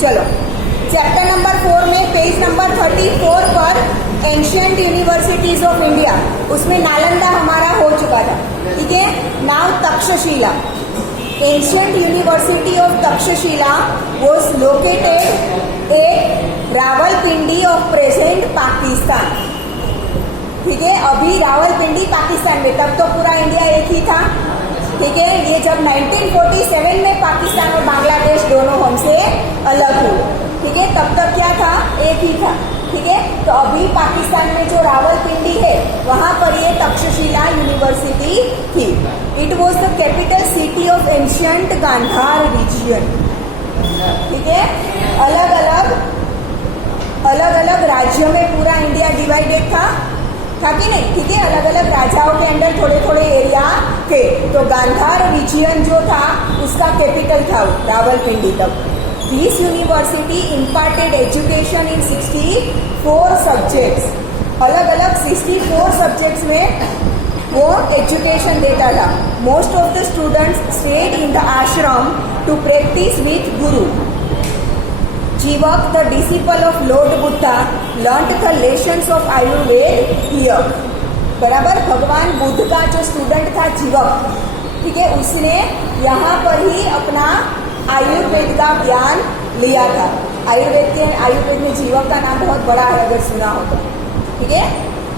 चलो chapter number 4 में page number 34 पर एंशियंट यूनिवर्सिटीज ऑफ इंडिया, उसमें नालंदा हमारा हो चुका था, ठीक है। Now Takshashila, ancient university of Takshashila was located eight Rawalpindi of present Pakistan, ठीक है। अभी रावलपिंडी पाकिस्तान में, तब तो पूरा इंडिया एक ही था, ठीक है। ये जब 1947 में पाकिस्तान और बांग्लादेश दोनों हमसे अलग हुए, ठीक है, तब तक क्या था, एक ही था, ठीक है। तो अभी पाकिस्तान में जो रावलपिंडी है वहां पर ये तक्षशिला यूनिवर्सिटी थी। It was the capital city of ancient Gandhara region, ठीक है। अलग अलग राज्यों में पूरा इंडिया डिवाइडेड था कि नहीं, ठीक है। अलग अलग राजाओं के अंदर थोड़े थोड़े एरिया थे। तो गांधार रीजन जो था उसका कैपिटल था रावलपिंडी तक। This university imparted education in 64 subjects, अलग अलग 64 सब्जेक्ट्स में वो एजुकेशन देता था। Most of the students stayed in the आश्रम टू प्रैक्टिस विथ गुरु। जीवक, the disciple of Lord Buddha, learned the lessons of Ayurveda here. बराबर, भगवान बुद्ध का जो स्टूडेंट था जीवक, ठीक है, उसने यहाँ पर ही अपना आयुर्वेद का ज्ञान लिया था। आयुर्वेद में जीवक का नाम बहुत बड़ा है, अगर सुना हो तो, ठीक है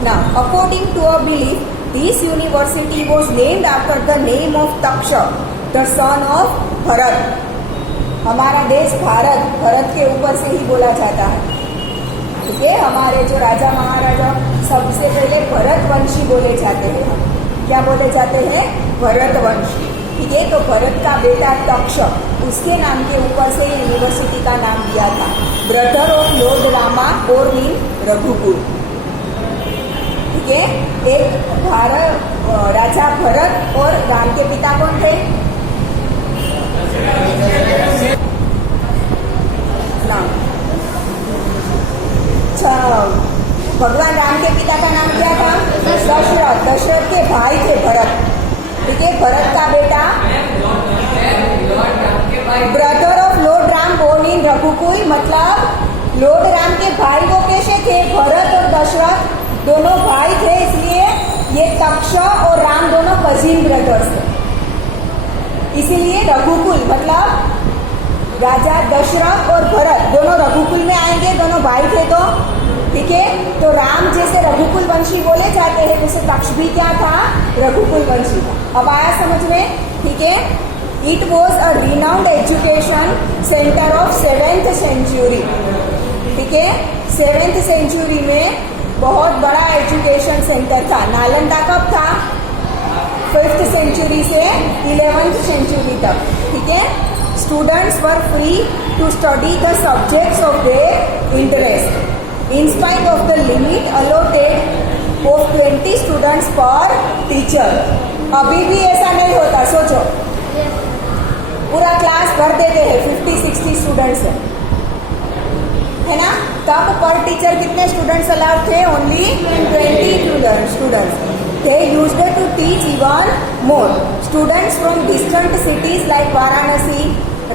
ना। According to a belief, this university was named after the name of Taksha, the son of Bharat. हमारा देश भारत, भरत के ऊपर से ही बोला जाता है, ठीक है। हमारे जो राजा महाराजा सबसे पहले भरतवंशी बोले जाते हैं। क्या बोले जाते हैं? भरतवंशी, ठीक है। तो भरत का बेटा तक्ष, उसके नाम के ऊपर से यूनिवर्सिटी का नाम दिया था। Brother of lord Rama born in Raghukul, ठीक है। एक राजा भरत और राम के पिता कौन थे? भगवान राम के पिता का नाम क्या था? दशरथ। दशरथ के भाई थे भरत, ठीक है। भरत का बेटा brother of lord Ram born in Raghukul, मतलब लॉर्ड राम के भाई वो कैसे थे? भरत और दशरथ दोनों भाई थे, इसलिए ये तक्ष और राम दोनों कजिन ब्रदर्स थे। इसीलिए रघुकुल मतलब राजा दशरथ और भरत दोनों रघुकुल में आएंगे, दोनों भाई थे तो, ठीक है। तो राम जैसे रघुकुल वंशी बोले जाते हैं, वैसे तक्ष भी क्या था? रघुकुल वंशी था। अब आया समझ में, ठीक है। It was a renowned education centre of 7th century, ठीक है। 7th सेंचुरी में बहुत बड़ा एजुकेशन सेंटर था। नालंदा कब था? 5th सेंचुरी से 11th सेंचुरी तक, ठीक है। Students were free to study the subjects of their interest in spite of the limit allotted of 20 students per teacher। अभी भी ऐसा नहीं होता, सोचो, पूरा क्लास भर देते हैं, 50-60 स्टूडेंट्स है ना। तब पर टीचर कितने स्टूडेंट्स अलाउड थे? Only 20 students. They used to teach even more. Students from distant cities like Varanasi,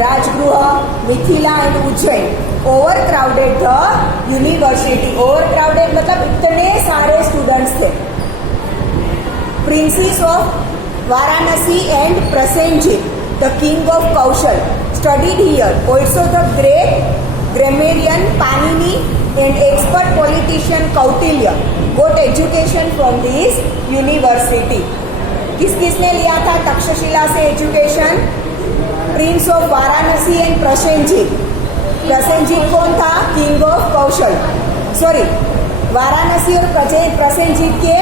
Rajgruha, Mithila and Ujjain overcrowded the university। Overcrowded मतलब इतने सारे स्टूडेंट्स थे। Princes of Varanasi and Prasenjit, the king of Kaushal, studied here. Also the great grammarian Panini and expert politician Kautilya got education from this university। किसने लिया था तक्षशिला से education? Prince of Varanasi and Prasenjit. Prasenjit कौन था? King of Kaushal. Sorry, Varanasi और प्रसेनजीत के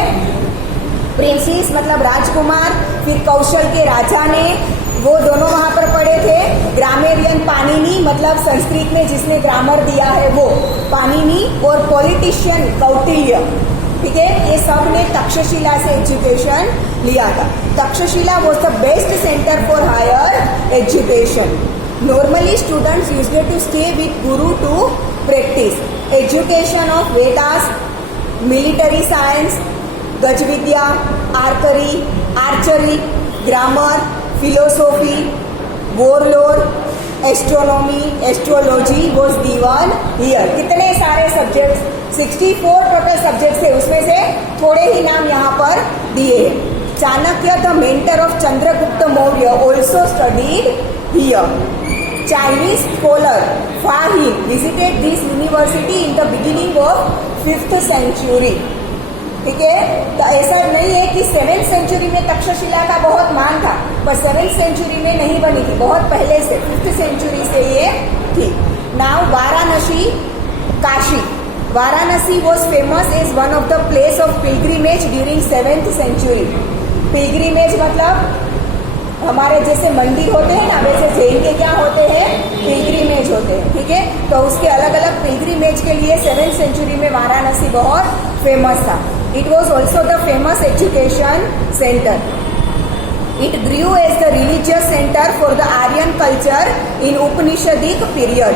princess मतलब राजकुमार, फिर कौशल के राजा ने, वो दोनों वहां पर पढ़े थे। ग्रामेरियन पाणिनि मतलब संस्कृत में जिसने ग्रामर दिया है वो पाणिनि, और पॉलिटिशियन कौटिल्य, ठीक है। ये सब ने तक्षशिला से एजुकेशन लिया था। Takshashila was the best centre for higher education. Normally students used to stay with guru to practice education of Vedas, military science, गजविद्या, archery, grammar, philosophy, warlore, astronomy, astrology was given here. कितने सारे सब्जेक्ट्स, 64 टोटल सब्जेक्ट्स है, उसमें से थोड़े ही नाम यहाँ पर दिए हैं। Chanakya the mentor of Chandragupta Maurya also studied here. Chinese scholar Fa Hing visited this university in the beginning of 5th century। ठीक है, तो ऐसा नहीं है कि 7th सेंचुरी में तक्षशिला का बहुत मान था, पर 7th सेंचुरी में नहीं बनी थी, बहुत पहले से 5th सेंचुरी से ये थी। Now Varanasi, Kashi. Varanasi was famous as one of the place of pilgrimage during 7th century. Pilgrimage मतलब हमारे जैसे मंदिर होते हैं ना, वैसे जैन के क्या होते हैं, पिलग्रिमेज होते हैं। ठीक है, तो उसके अलग अलग पिलग्रिमेज के लिए 7th सेंचुरी में वाराणसी बहुत फेमस था। It was also the famous education centre. It grew as the religious centre for the Aryan culture in Upanishadic period.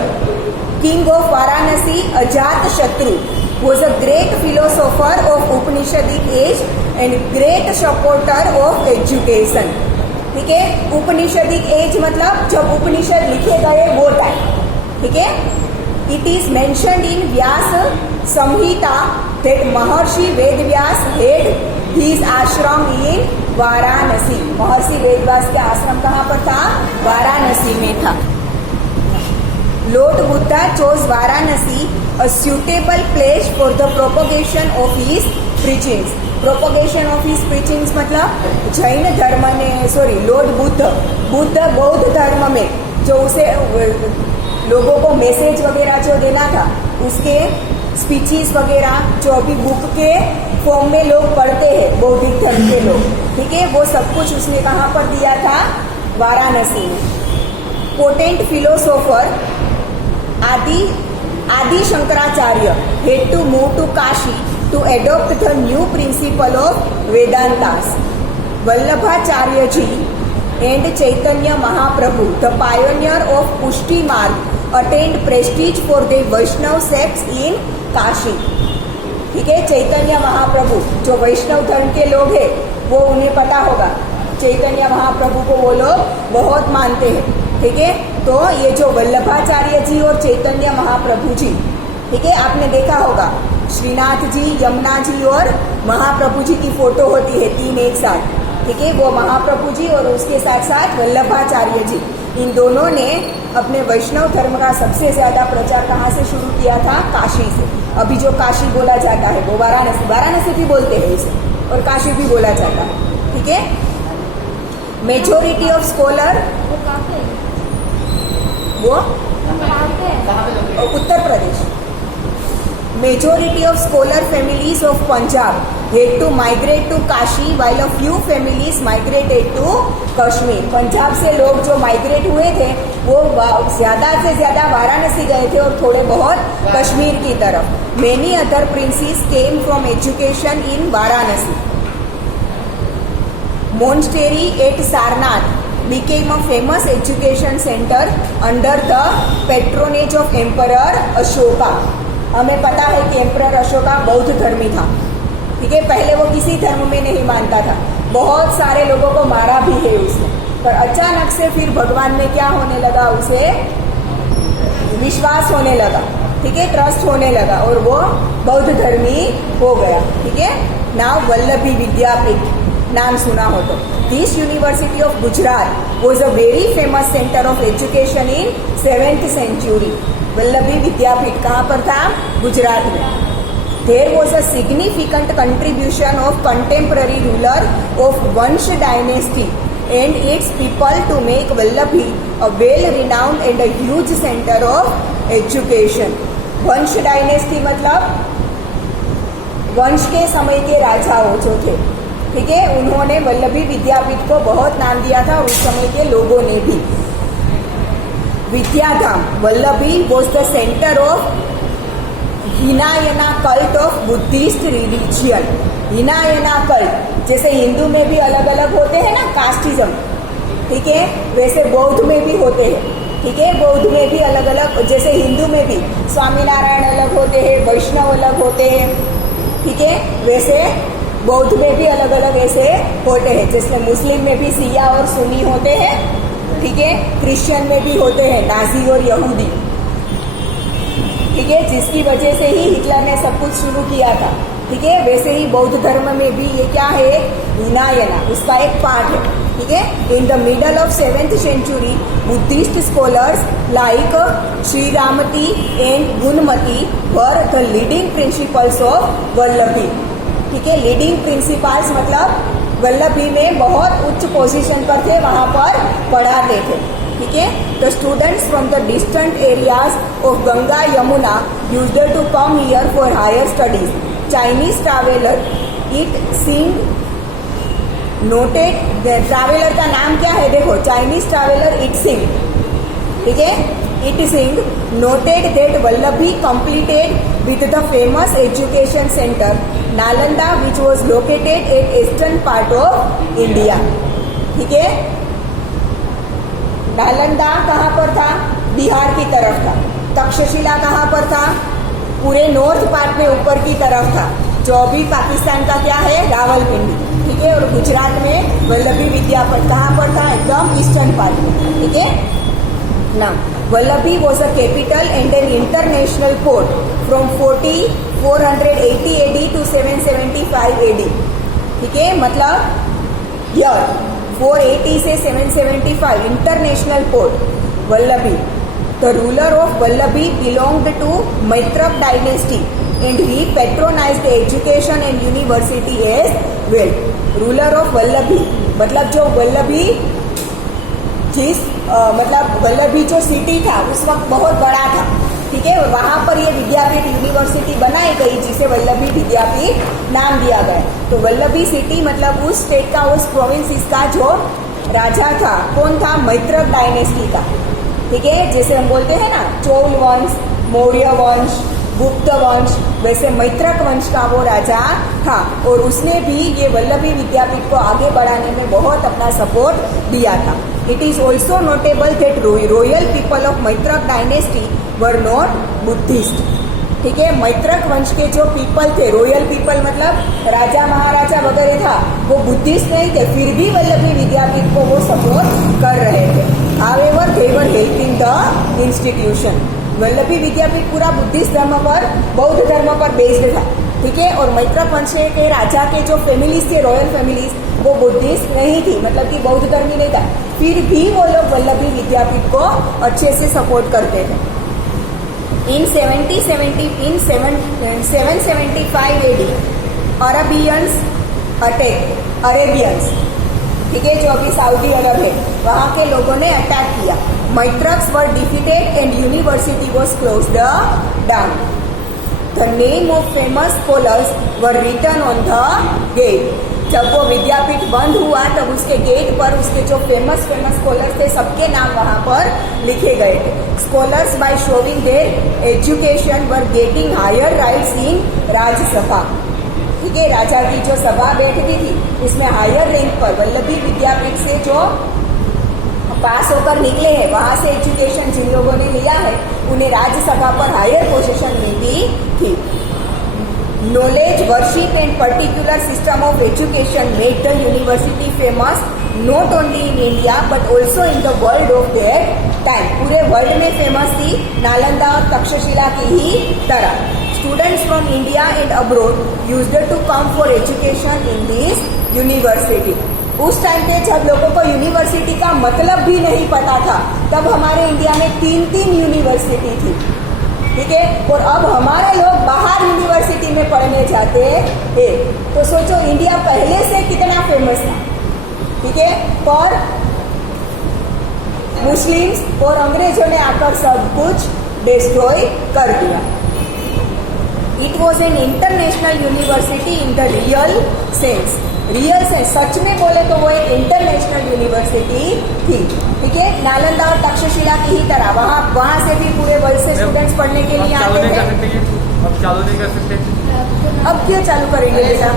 King of Varanasi Ajatashatru was a great philosopher of Upanishadic age and great supporter of education। ठीक है, Upanishadic as मतलब जब उपनिषद लिखे गए वो time. ठीक है, it is mentioned in Vyas Samhita that Maharshi Vedvyas head his आश्रम इन वाराणसी। महर्षि वेदव्यास का आश्रम कहाँ पर था, वाराणसी में था। Lord Buddha chose Varanasi a suitable place for the propagation of his preachings। Propagation of his preachings मतलब जैन धर्म में, लॉर्ड बुद्ध बौद्ध धर्म में जो उसे लोगों को मैसेज वगैरह जो देना था, उसके स्पीचेस वगैरह जो अभी बुक के फॉर्म में लोग पढ़ते हैं, बौद्धिक धर्म के लोग। ठीक है, वो सब कुछ उसने कहाँ पर दिया था, वाराणसी में। पोटेंट फिलोसोफर आदि Shankaracharya had to move to Kashi to adopt the new principle of Vedantas। Vallabhacharya ji and Chaitanya Mahaprabhu, the pioneer of Pushti Marg, attained prestige for their Vaishnav sects in Kashi। ठीक है, चैतन्य महाप्रभु जो वैष्णव धर्म के लोग हैं, वो उन्हें पता होगा, चैतन्य महाप्रभु को वो लोग बहुत मानते हैं। ठीक है, तो ये जो वल्लभाचार्य जी और चैतन्य महाप्रभु जी, ठीक है, आपने देखा होगा श्रीनाथ जी, यमुना जी और महाप्रभु जी की फोटो होती है, तीन एक साथ। ठीक है, वो महाप्रभु जी और उसके साथ साथ वल्लभाचार्य जी, इन दोनों ने अपने वैष्णव धर्म का सबसे ज्यादा प्रचार कहाँ से शुरू किया था, काशी से। अभी जो काशी बोला जाता है वो वाराणसी भी बोलते हैं इसे, और काशी भी बोला जाता है। ठीक है, मेजोरिटी ऑफ स्कॉलर वो Uttar Pradesh. Majority of scholar families of Punjab had to migrate to Kashi while a few families migrated to Kashmir। Punjab से लोग जो माइग्रेट हुए थे वो ज्यादा से ज्यादा वाराणसी गए थे और थोड़े बहुत कश्मीर की तरफ। Many other princes came from education in Varanasi। Monastery at Sarnath became a famous education center under the patronage of Emperor Ashoka। हमें पता है कि एम्परर अशोका बौद्ध धर्मी था। ठीक है, पहले वो किसी धर्म में नहीं मानता था, बहुत सारे लोगों को मारा भी है उसने, पर अचानक से फिर भगवान में क्या होने लगा, उसे विश्वास होने लगा। ठीक है, ट्रस्ट होने लगा और वो बौद्ध धर्मी हो गया। ठीक है, नाउ वल्लभी विद्यापीठ नाम सुना हो तो। This university of Gujarat was a very famous centre of education in 7th century. Vallabhi Vidyapeeth कहाँ पर था, गुजरात में। There was a significant contribution of contemporary ruler of Vansh dynasty and its people to make Vallabhi a well-renowned and a huge center of education। वंश dynasty मतलब वंश के समय के राजाओं जो थे, ठीक है, उन्होंने वल्लभी विद्यापीठ को बहुत नाम दिया था, उस समय के लोगों ने भी। Vidyadham Vallabhi was the center of Hinayana cult of Buddhist religion. Hinayana cult जैसे हिंदू में भी अलग अलग होते हैं ना, कास्टिज्म, ठीक है, वैसे बौद्ध में भी होते हैं। ठीक है, बौद्ध में भी अलग अलग, जैसे हिंदू में भी स्वामीनारायण अलग होते हैं, वैष्णव अलग होते हैं। ठीक है, वैसे बौद्ध में भी अलग अलग ऐसे होते हैं, जैसे मुस्लिम में भी सिया और सुन्नी होते हैं। ठीक है, क्रिश्चियन में भी होते हैं नाजी और यहूदी, ठीक है, जिसकी वजह से ही हिटलर ने सब कुछ शुरू किया था, ठीक है। वैसे ही बौद्ध धर्म में भी ये क्या है, हिनायना, उसका एक पार्ट है, ठीक है। In the middle of 7th century Buddhist scholars like Shri Ramati and Gunamati were the leading principals of Vallabhi, ठीक है। लीडिंग प्रिंसिपल्स मतलब वल्लभी में बहुत उच्च पोजीशन पर थे, वहां पर पढ़ाते थे, ठीक है। The students from the distant areas of Ganga Yamuna used to come here for higher studies. Chinese traveller I-tsing noted, traveller का नाम क्या है देखो, चाइनीज ट्रैवलर इट सिंग, ठीक है, I-tsing noted that Vallabhi completed with the famous education centre Nalanda which was located at eastern part of India, ठीक है। नालंदा कहाँ पर था, बिहार की तरफ था। तक्षशिला कहाँ पर था, पूरे नॉर्थ पार्ट में ऊपर की तरफ था, जो अभी पाकिस्तान का क्या है, रावलपिंडी, ठीक है। और गुजरात में वल्लभी विद्यापीठ कहाँ पर था, एकदम ईस्टर्न पार्ट में, ठीक है ना। Vallabhi was a capital and an international port from 480 AD to 775 AD, ठीक है, मतलब ईयर 480 से 775 international port Vallabhi. The ruler of Vallabhi belonged to Maitrak dynasty and he patronised education and university as well. Ruler of Vallabhi मतलब जो वल्लभी मतलब वल्लभी जो सिटी था उस वक्त बहुत बड़ा था, ठीक है। वहां पर ये विद्यापीठ यूनिवर्सिटी बनाई गई जिसे वल्लभी विद्यापीठ नाम दिया गया। तो वल्लभी सिटी मतलब उस स्टेट का, उस प्रोविंस का जो राजा था, कौन था, मैत्रक डायनेस्टी का, ठीक है। जैसे हम बोलते हैं ना चोल वंश, मौर्य वंश, गुप्त वंश, वैसे मैत्रक वंश का वो राजा था। और उसने भी ये वल्लभी विद्यापीठ को आगे बढ़ाने में बहुत अपना सपोर्ट दिया था। It is also notable that royal people of Maitraka dynasty were not Buddhist, ठीक है। मैत्रक वंश के जो पीपल थे, रॉयल पीपल मतलब राजा महाराजा वगैरह था, वो बुद्धिस्ट नहीं थे, फिर भी वल्लभी विद्यापीठ को वो सपोर्ट कर रहे थे। However they were helping the institution. Vallabhi Vidyapeeth पूरा बुद्धिस्ट धर्म पर, बौद्ध धर्म पर बेस्ड था, ठीक है। और मैत्रक वंश के राजा के जो फैमिलीज थे, रॉयल फैमिलीज, वो बुद्धिस्ट नहीं थी, मतलब कि बौद्ध धर्मी नहीं था, फिर भी वो लोग वल्लभी विद्यापीठ को अच्छे से सपोर्ट करते थे। In 775 AD, अरबियंस अटैक, अरेबियंस, ठीक है, जो अभी सऊदी अरब है, वहां के लोगों ने अटैक किया। Maitraks were defeated and university was closed down. The name of famous scholars were written on the gate. जब वो विद्यापीठ बंद हुआ तब उसके गेट पर उसके जो फेमस स्कॉलर्स थे सबके नाम वहां पर लिखे गए थे। Scholars by showing their education were getting higher rights in Rajya Sabha, ठीक है। राजा की जो सभा बैठती थी उसमें हायर रैंक पर वल्लभी विद्यापीठ से जो पास होकर निकले हैं, वहां से एजुकेशन जिन लोगों ने लिया है उन्हें राज्यसभा पर हायर पोजीशन मिलती थी। Knowledge, worship and particular system of education made the university famous not only in India but also in the world of that time. पूरे वर्ल्ड में फेमस थी नालंदा और तक्षशिला की ही तरह। Students from India and abroad used to come for education in this university. उस time पे जब लोगों को यूनिवर्सिटी का मतलब भी नहीं पता था, तब हमारे इंडिया में 3 यूनिवर्सिटी थी, ठीक है। और अब हमारे लोग बाहर यूनिवर्सिटी में पढ़ने जाते हैं, तो सोचो इंडिया पहले से कितना फेमस था, ठीक है। पर मुस्लिम्स और अंग्रेजों ने आकर सब कुछ डिस्ट्रॉय कर दिया। It was an international university in the real sense. Real sense, सच में बोले तो वो एक इंटरनेशनल यूनिवर्सिटी थी, ठीक है। नालंदा और तक्षशिला की ही तरह वहाँ से भी पूरे वर्ल्ड से स्टूडेंट्स पढ़ने के लिए आते थे। अब चालू नहीं कर सकते, अब क्या चालू करेंगे बेटा,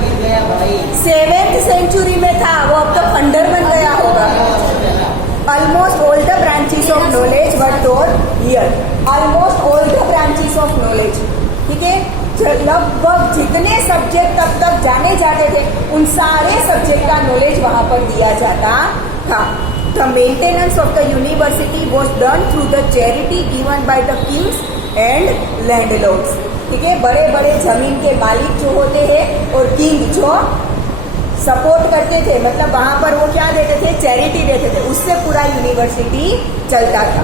7th सेंचुरी में था वो, अब तो खंडर बन गया होगा। Almost all the branches of knowledge were taught here. Almost all the branches of knowledge, ठीक है। लगभग जितने सब्जेक्ट अब तक जाने जाते थे उन सारे सब्जेक्ट का नॉलेज वहां पर दिया जाता था। The maintenance of the university was done through the charity given by the kings and landlords. ठीक है, बड़े बड़े जमीन के मालिक जो होते हैं और किंग जो सपोर्ट करते थे, मतलब वहां पर वो क्या देते थे, चैरिटी देते थे, उससे पूरा यूनिवर्सिटी चलता था.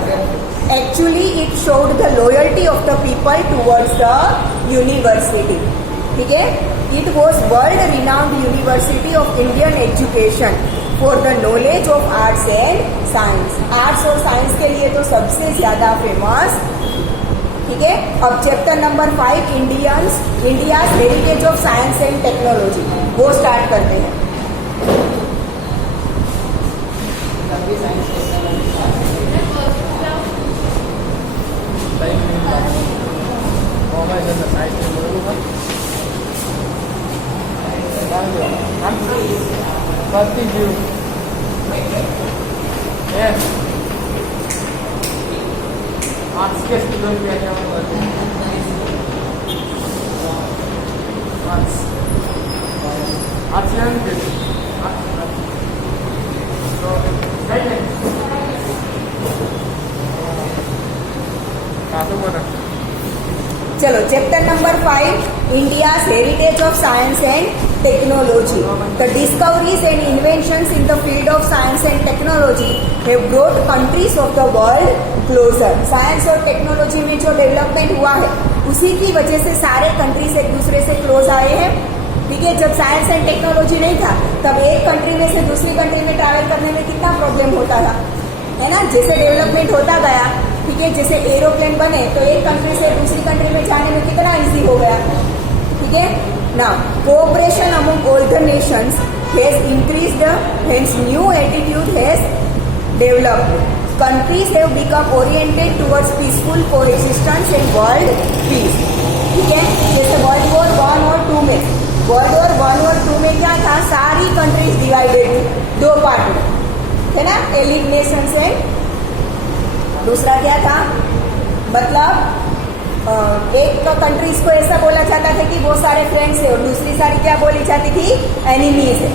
Actually it showed the loyalty of the people towards the university. ठीक है, it was world renowned university of Indian education for the knowledge of arts and science. Arts और साइंस के लिए तो सबसे ज्यादा फेमस. ठीक है, अब chapter number 5 India's heritage of science and technology वो स्टार्ट करते हैं. आर्ट्स के स्टूडेंट भी आते हैं. आर्ट्स चलो chapter number 5 India's heritage of science and technology. The discoveries and inventions in the field of science and technology have brought countries of the world closer. Science और technology में जो development हुआ है उसी की वजह से सारे कंट्रीज एक दूसरे से क्लोज आए हैं. ठीक है, जब साइंस एंड टेक्नोलॉजी नहीं था तब एक कंट्री में से दूसरी कंट्री में ट्रैवल करने में कितना प्रॉब्लम होता था, है ना. जैसे डेवलपमेंट होता गया, ठीक है, जैसे एरोप्लेन बने तो एक कंट्री से दूसरी कंट्री में जाने में कितना इजी हो गया. ठीक है, now cooperation among all the Nations has increased, hence new attitude has developed. Countries have become oriented towards peaceful coexistence and world peace. ठीक है, जैसे वर्ल्ड वॉर 1 और 2 में, वर्ल्ड वॉर 1 और 2 में क्या था, सारी कंट्रीज डिवाइडेड दो पार्ट में, है ना, एलिड नेशंस एंड दूसरा क्या था, मतलब एक कंट्रीज को ऐसा बोला जाता था कि वो सारे फ्रेंड्स है और दूसरी सारी क्या बोली जाती थी, एनिमीज है.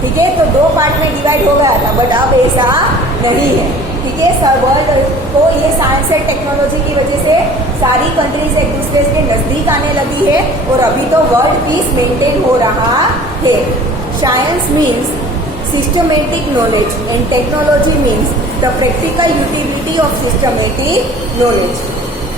ठीक है, तो दो पार्ट में डिवाइड हो गया था, बट अब ऐसा नहीं है. ठीक है, वर्ल्ड को ये साइंस एंड टेक्नोलॉजी की वजह से सारी कंट्रीज एक दूसरे के नजदीक आने लगी है और अभी तो वर्ल्ड पीस मेंटेन हो रहा है. Science means systematic knowledge and technology means the practical utility of systematic knowledge.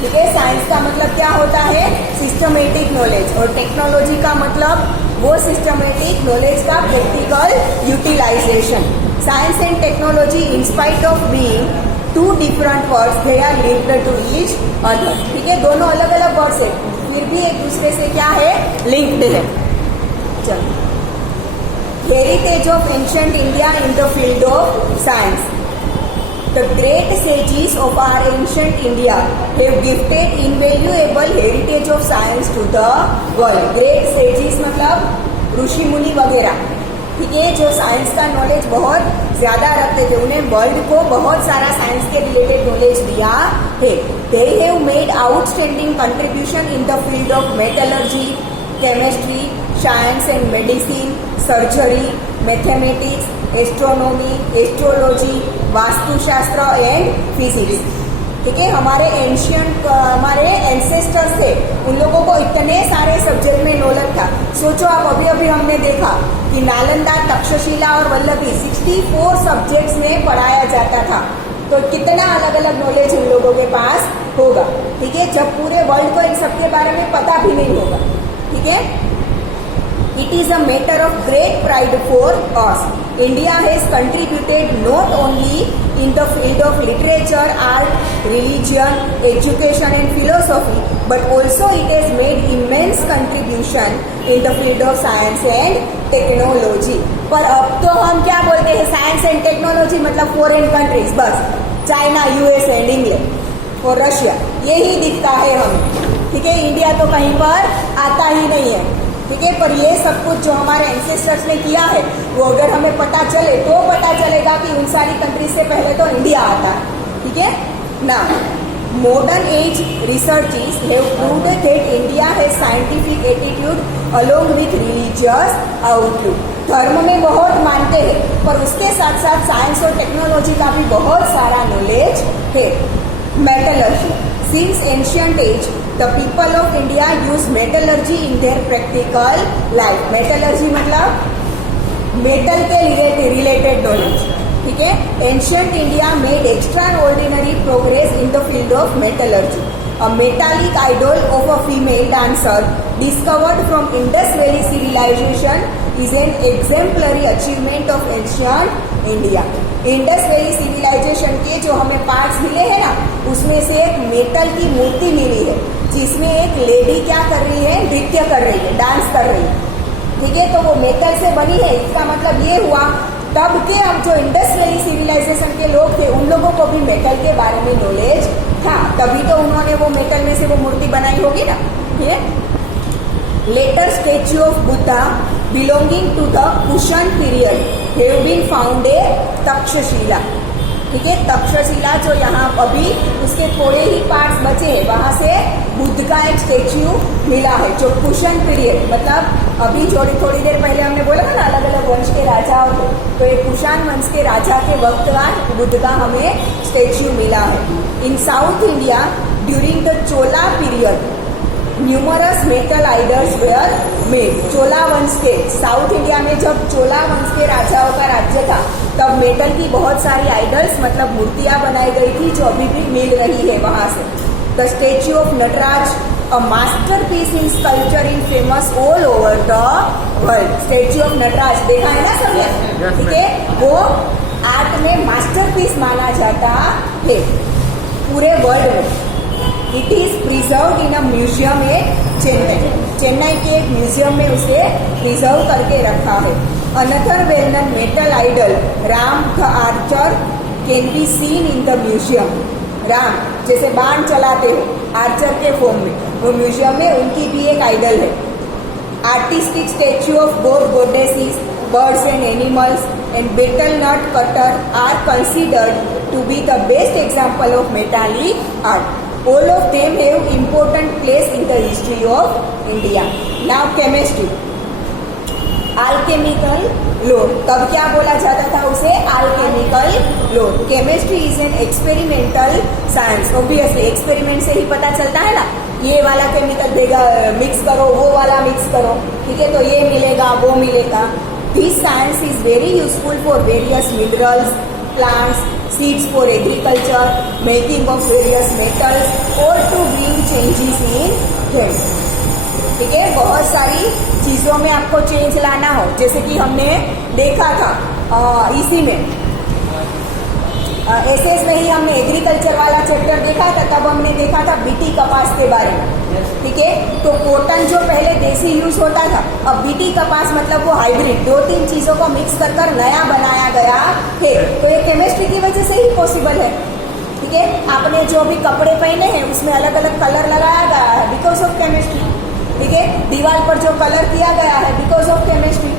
ठीक है, साइंस का मतलब क्या होता है, सिस्टमेटिक नॉलेज, और टेक्नोलॉजी का मतलब वो सिस्टमेटिक नॉलेज का practical utilisation. Science and technology in spite of being two different words they are linked to each other. ठीक है, दोनों अलग अलग वर्ड्स है फिर भी एक दूसरे से क्या है, लिंक्ड है. चलो, heritage of ancient India in the field of science. The great sages of our ancient India have gifted invaluable heritage of science to the world. Great sages मतलब ऋषि मुनि वगैरह. ठीक है, जो साइंस का नॉलेज बहुत ज्यादा रखते थे, उन्हें वर्ल्ड को बहुत सारा साइंस के रिलेटेड नॉलेज दिया है. They have made outstanding contribution in the field of metallurgy, chemistry, science and medicine, surgery, mathematics, astronomy, astrology, Vastushastra and physics. ठीक है, हमारे एंशियंट हमारे एंसेस्टर्स थे, उन लोगों को इतने सारे सब्जेक्ट में नॉलेज था. सोचो आप, अभी अभी हमने देखा कि नालंदा, तक्षशिला और वल्लभी 64 सब्जेक्ट्स में पढ़ाया जाता था. तो कितना अलग अलग नॉलेज उन लोगों के पास होगा. ठीक है, जब पूरे वर्ल्ड को इन सबके बारे में पता भी नहीं होगा. ठीक है, it is a matter of great pride for us. India has contributed not only in the field of literature, art, religion, education and philosophy, but also it has made immense contribution in the field of science and technology. पर अब तो हम क्या बोलते हैं, science and technology मतलब foreign countries, बस China, US and England और रशिया, यही दिखता है हमें. ठीक है, इंडिया तो कहीं पर आता ही नहीं है. ठीक है, पर ये सब कुछ जो हमारे एंसेस्टर्स ने किया है वो अगर हमें पता चले तो पता चलेगा कि उन सारी कंट्रीज से पहले तो इंडिया आता है. ठीक है ना. Modern age researches have proved that India has scientific attitude along with religious outlook. धर्म में बहुत मानते हैं, पर उसके साथ साथ साइंस और टेक्नोलॉजी का भी बहुत सारा नॉलेज है। Metallurgy, since ancient age the people of India use metallurgy in their practical life. Metallurgy मतलब मेटल के रिलेटेड नॉलेज, ठीक है। Ancient India made extraordinary progress in the field of metallurgy. A metallic idol of a female dancer discovered from Indus Valley civilization is an exemplary achievement of ancient India. Indus valley civilisation के जो हमें parts मिले हैं ना, उसमें से एक metal की मूर्ति मिली है जिसमें एक लेडी क्या कर रही है, नृत्य कर रही है, डांस कर रही है, ठीक है। तो वो मेटल से बनी है, इसका मतलब ये हुआ तब के अब जो इंडस वैली सिविलाइजेशन के लोग थे उन लोगों को भी मेटल के बारे में नॉलेज था, तभी तो उन्होंने वो मेटल में से वो मूर्ति बनाई होगी ना, ठीक है। Later statue of Buddha belonging to the Kushan period have been found a Takshashila, ठीक है। तक्षशिला जो यहाँ अभी उसके थोड़े ही पार्ट्स बचे हैं, वहां से बुद्ध का एक स्टेच्यू मिला है जो कुशन पीरियड, मतलब अभी थोड़ी देर पहले हमने बोला था ना अलग अलग वंश के राजाओं को, तो ये कुशान वंश के राजा के वक्त का बुद्ध का हमें स्टेच्यू मिला है। In south India during the Chola period numerous metal idols were made. Chola वंश के साउथ इंडिया में जब चोला वंश के राजाओं का राज्य था तब मेटल की बहुत सारी आइडल्स मतलब मूर्तियां बनाई गई थी जो अभी भी मिल रही है वहां से। The statue of Nataraja a masterpiece in sculpture in famous all over the world. Statue of Nataraja देखा है ना सबने, ठीक है। वो आर्ट में मास्टरपीस माना जाता है पूरे वर्ल्ड में। It is preserve in a museum in Chennai. Chennai के एक म्यूजियम में उसे प्रिजर्व करके रखा है। Another well known metal idol Ram the archer can be seen in the museum. Ram जैसे बाण चलाते हो आर्चर के फॉर्म में, वो म्यूजियम में उनकी भी एक आइडल है। Artistic statue of both goddesses, birds and animals and betel nut cutter are considered to be the best example of metallic art. All of them have important place in the history of India. Now chemistry. Alchemical law. तब क्या बोला जाता था उसे? Alchemical law. Chemistry is an experimental science. Obviously, experiment से ही पता चलता है ना, ये वाला केमिकल देगा मिक्स करो, वो वाला मिक्स करो, ठीक है, तो ये मिलेगा वो मिलेगा। This science is very useful for various minerals, plants, seeds for agriculture, making of various metals or to bring changes in them, ठीक है। बहुत सारी चीजों में आपको चेंज लाना हो, जैसे कि हमने देखा था इसी में एसएस में ही हमने एग्रीकल्चर वाला चैप्टर देखा था, तब हमने देखा था बीटी कपास के बारे में, ठीक है। तो कॉटन जो पहले देसी यूज होता था, अब बीटी कपास मतलब वो हाइब्रिड 2-3 चीजों को मिक्स कर नया बनाया गया है। तो ये केमिस्ट्री की वजह से ही पॉसिबल है, ठीक है। आपने जो भी कपड़े पहने हैं उसमें अलग अलग कलर लगाया गया है बिकॉज ऑफ केमिस्ट्री, ठीक है। दीवार पर जो कलर किया गया है बिकॉज ऑफ केमिस्ट्री,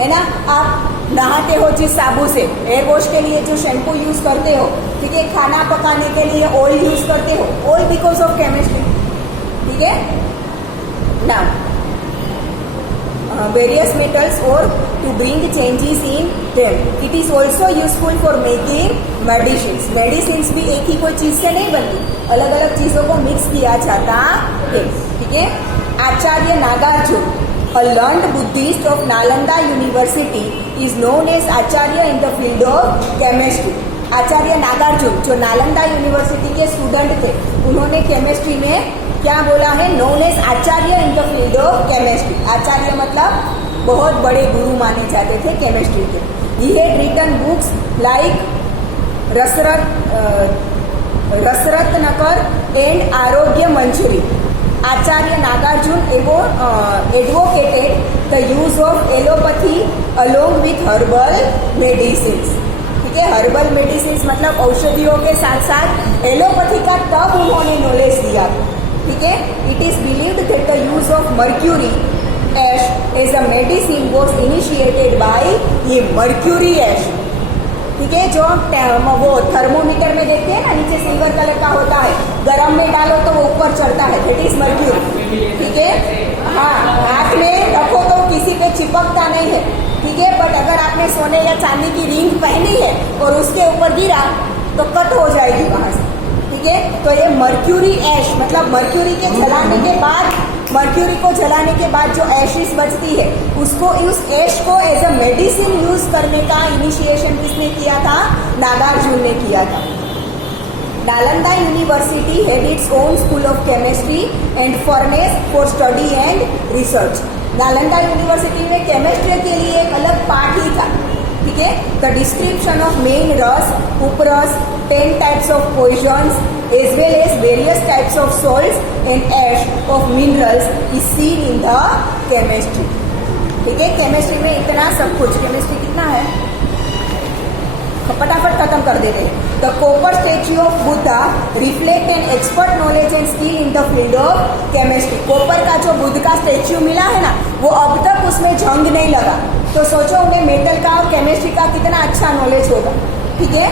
है ना। आप नहाते हो जिस साबुन से, हेयर वॉश के लिए जो शैम्पू यूज करते हो, ठीक है, खाना पकाने के लिए ऑयल यूज करते हो, ऑल बिकॉज ऑफ केमिस्ट्री, ठीक है। नाउ वेरियस मेटल्स और to bring changes in them. It is also useful for making medicine. Medicine भी एक ही कोई चीज से नहीं बनती, अलग अलग चीजों को मिक्स किया जाता है, ठीक है। आचार्य Nagarjuna, a learned Buddhist of Nalanda University, is known as Acharya in the field of chemistry. आचार्य नागार्जुन जो नालंदा यूनिवर्सिटी के स्टूडेंट थे, उन्होंने केमिस्ट्री में क्या बोला है? Known as Acharya in the field of chemistry. Acharya मतलब बहुत बड़े गुरु माने जाते थे केमिस्ट्री के। He had written books like Rasaratnakar and Arogya Manjari. Acharya Nagarjun advocated the use of allopathy along with herbal medicines, ठीक है। हर्बल मेडिसिन मतलब औषधियों के साथ साथ एलोपैथी का तब उन्होंने नॉलेज दिया, ठीक है। It is believed that the use of mercury ash as a medicine was initiated by him. Mercury ash, ठीक है, जो वो थर्मोमीटर में देखते हैं ना, नीचे सिल्वर कलर का होता है, गर्म में डालो तो वो ऊपर चढ़ता है, दैट इज मर्क्यूरी, ठीक है। हाँ, हाथ में रखो तो किसी पे चिपकता नहीं है, ठीक है। बट अगर आपने सोने या चांदी की रिंग पहनी है और उसके ऊपर गिरा तो कट हो जाएगी वहां से, ठीक है। तो ये मर्क्यूरी ऐश, मतलब मर्क्यूरी के जलाने के बाद, मर्क्यूरी को जलाने के बाद जो एशिस बचती है उसको, उस ऐश को एज अ मेडिसिन यूज करने का इनिशिएशन किसने किया था? नागार्जुन ने किया था। Nalanda university had its own school of chemistry and furnace for study and research. Nalanda university में केमिस्ट्री के लिए एक अलग पार्ट ही था, ठीक है। The description of main rasa, uparasa, 10 types of poisons as well as various types of salts and ash of minerals is seen in the chemistry, ठीक है। केमिस्ट्री में इतना सब कुछ, केमिस्ट्री कितना है फटाफट खत्म कर देते हैं। The copper statue of Buddha reflect an expert knowledge and skill in the field of chemistry. Copper का जो बुद्ध का स्टेच्यू मिला है ना, वो अब तक उसमें जंग नहीं लगा। तो सोचो उन्हें मेटल का और केमिस्ट्री का कितना अच्छा नॉलेज होगा, ठीक है।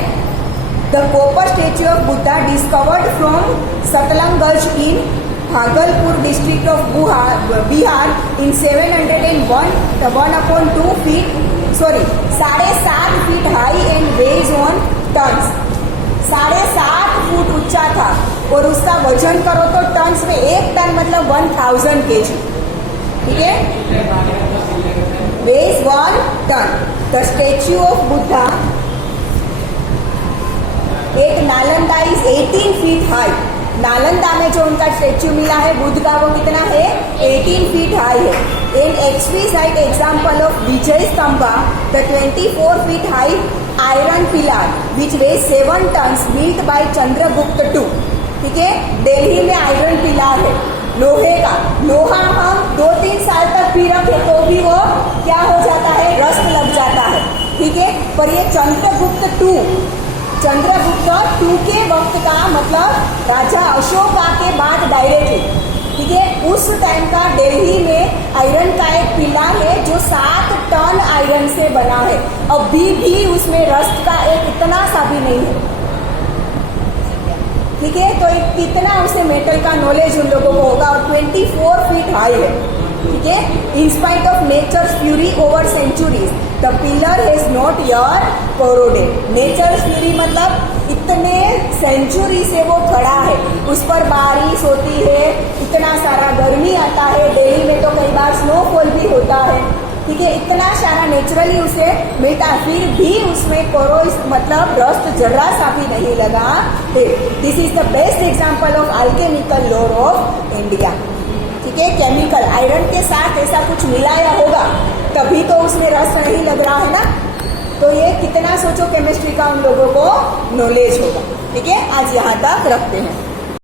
The copper statue of Buddha discovered from Sultanganj in Bhagalpur district of Bihar in 701/2 feet 7.5 feet high and weighs on tons. 7.5 foot ऊंचा था और उसका वजन करो तो टन्स में, 1 टन मतलब 1000 kg, ठीक है। Weighs 1 ton. The statue of Buddha at Nalanda is 18 feet high. Nalanda में जो उनका स्टेच्यू मिला है बुद्ध का, वो कितना है? 18 फीट हाई है। An exquisite example of Vijay Stambha, the 24 feet high iron pillar which weigh 7 tons built by Chandragupta II, ठीक है। दिल्ली में आयरन पिलर है लोहे का। लोहा हम 2-3 साल तक भी रखे तो भी वो क्या हो जाता है? रस्ट लग जाता है, ठीक है। पर ये चंद्रगुप्त II के वक्त का, मतलब राजा अशोका के बाद डायरेक्टली, ठीक है। उस टाइम का दिल्ली में आयरन का एक पिलर है जो 7 टन आयरन से बना है। अभी भी उसमें रस्ट का एक इतना सा भी नहीं है, ठीक है। तो कितना उसे मेटल का नॉलेज उन लोगों को होगा। और 24 फीट हाई है, ठीक है। In spite of nature's fury over centuries the pillar has not yet corroded. Nature's fury मतलब इतने सेंचुरी से वो खड़ा है, उस पर बारिश होती है, इतना सारा गर्मी आता है, दिल्ली में तो कई बार स्नोफॉल भी होता है, ठीक है। इतना सारा नेचुरली उसे मिलता है, फिर भी उसमें कोरोस मतलब रस्ट जरा सा भी नहीं लगा है। This is the best example of alchemical law of India, ठीक है। केमिकल आयरन के साथ ऐसा कुछ मिलाया होगा तभी तो उसमें रस नहीं लग रहा है ना। तो ये कितना सोचो केमिस्ट्री का उन लोगों को नॉलेज होगा, ठीक है। आज यहाँ तक रखते हैं।